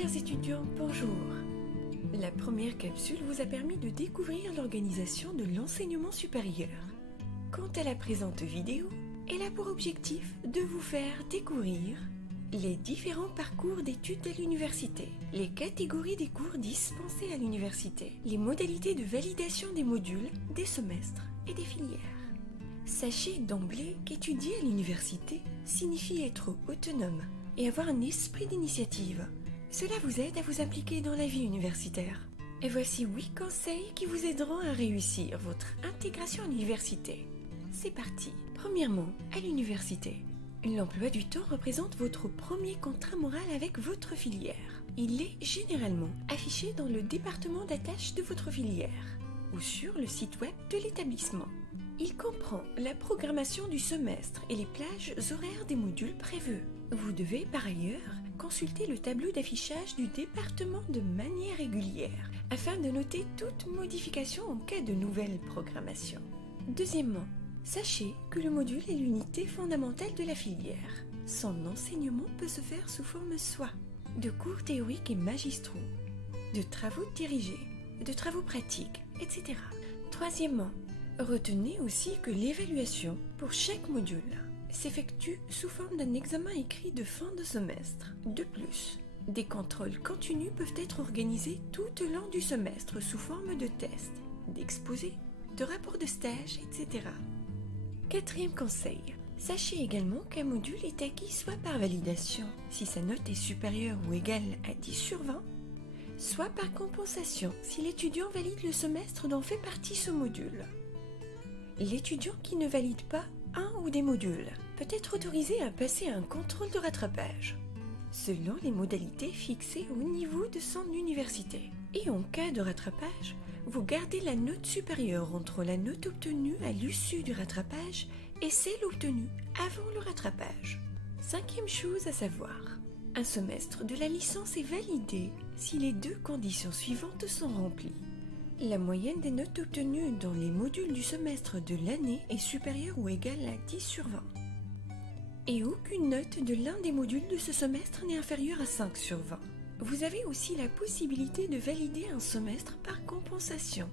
Chers étudiants, bonjour. La première capsule vous a permis de découvrir l'organisation de l'enseignement supérieur. Quant à la présente vidéo, elle a pour objectif de vous faire découvrir les différents parcours d'études à l'université, les catégories des cours dispensés à l'université, les modalités de validation des modules, des semestres et des filières. Sachez d'emblée qu'étudier à l'université signifie être autonome et avoir un esprit d'initiative. Cela vous aide à vous impliquer dans la vie universitaire. Et voici 8 conseils qui vous aideront à réussir votre intégration à l'université. C'est parti. Premièrement, à l'université. L'emploi du temps représente votre premier contrat moral avec votre filière. Il est généralement affiché dans le département d'attache de votre filière ou sur le site web de l'établissement. Il comprend la programmation du semestre et les plages horaires des modules prévus. Vous devez par ailleurs consulter le tableau d'affichage du département de manière régulière afin de noter toute modification en cas de nouvelle programmation. Deuxièmement, sachez que le module est l'unité fondamentale de la filière. Son enseignement peut se faire sous forme soit de cours théoriques et magistraux, de travaux dirigés, de travaux pratiques, etc. Troisièmement, retenez aussi que l'évaluation pour chaque module s'effectue sous forme d'un examen écrit de fin de semestre. De plus, des contrôles continus peuvent être organisés tout au long du semestre sous forme de tests, d'exposés, de rapports de stage, etc. Quatrième conseil, sachez également qu'un module est acquis soit par validation, si sa note est supérieure ou égale à 10 sur 20, soit par compensation, si l'étudiant valide le semestre dont fait partie ce module. L'étudiant qui ne valide pas un ou des modules peut être autorisé à passer un contrôle de rattrapage, selon les modalités fixées au niveau de son université. Et en cas de rattrapage, vous gardez la note supérieure entre la note obtenue à l'issue du rattrapage et celle obtenue avant le rattrapage. Cinquième chose à savoir, un semestre de la licence est validé si les deux conditions suivantes sont remplies. La moyenne des notes obtenues dans les modules du semestre de l'année est supérieure ou égale à 10 sur 20. Et aucune note de l'un des modules de ce semestre n'est inférieure à 5 sur 20. Vous avez aussi la possibilité de valider un semestre par compensation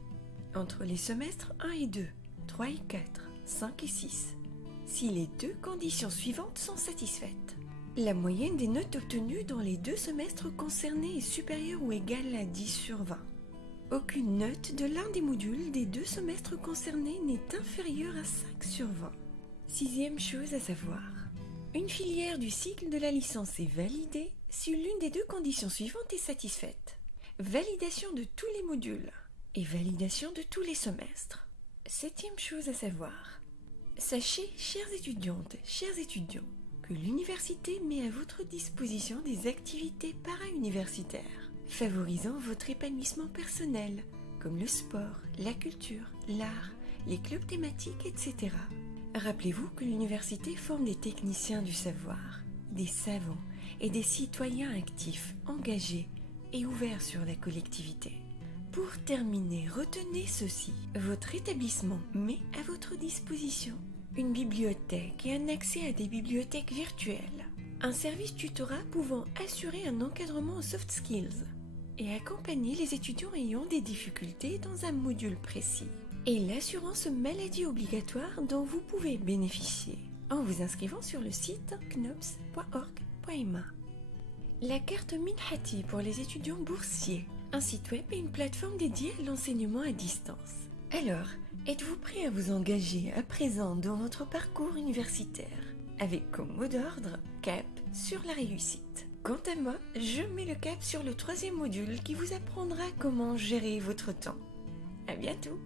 entre les semestres 1 et 2, 3 et 4, 5 et 6, si les deux conditions suivantes sont satisfaites. La moyenne des notes obtenues dans les deux semestres concernés est supérieure ou égale à 10 sur 20. Aucune note de l'un des modules des deux semestres concernés n'est inférieure à 5 sur 20. Sixième chose à savoir, une filière du cycle de la licence est validée si l'une des deux conditions suivantes est satisfaite. Validation de tous les modules et validation de tous les semestres. Septième chose à savoir, sachez, chères étudiantes, chers étudiants, que l'université met à votre disposition des activités para-universitaires favorisant votre épanouissement personnel, comme le sport, la culture, l'art, les clubs thématiques, etc. Rappelez-vous que l'université forme des techniciens du savoir, des savants et des citoyens actifs, engagés et ouverts sur la collectivité. Pour terminer, retenez ceci. Votre établissement met à votre disposition une bibliothèque et un accès à des bibliothèques virtuelles, un service tutorat pouvant assurer un encadrement aux soft skills et accompagner les étudiants ayant des difficultés dans un module précis, et l'assurance maladie obligatoire dont vous pouvez bénéficier en vous inscrivant sur le site knops.org.ma. La carte Minhati pour les étudiants boursiers, un site web et une plateforme dédiée à l'enseignement à distance. Alors, êtes-vous prêt à vous engager à présent dans votre parcours universitaire avec comme mot d'ordre cap sur la réussite? Quant à moi, je mets le cap sur le 3e module qui vous apprendra comment gérer votre temps. À bientôt!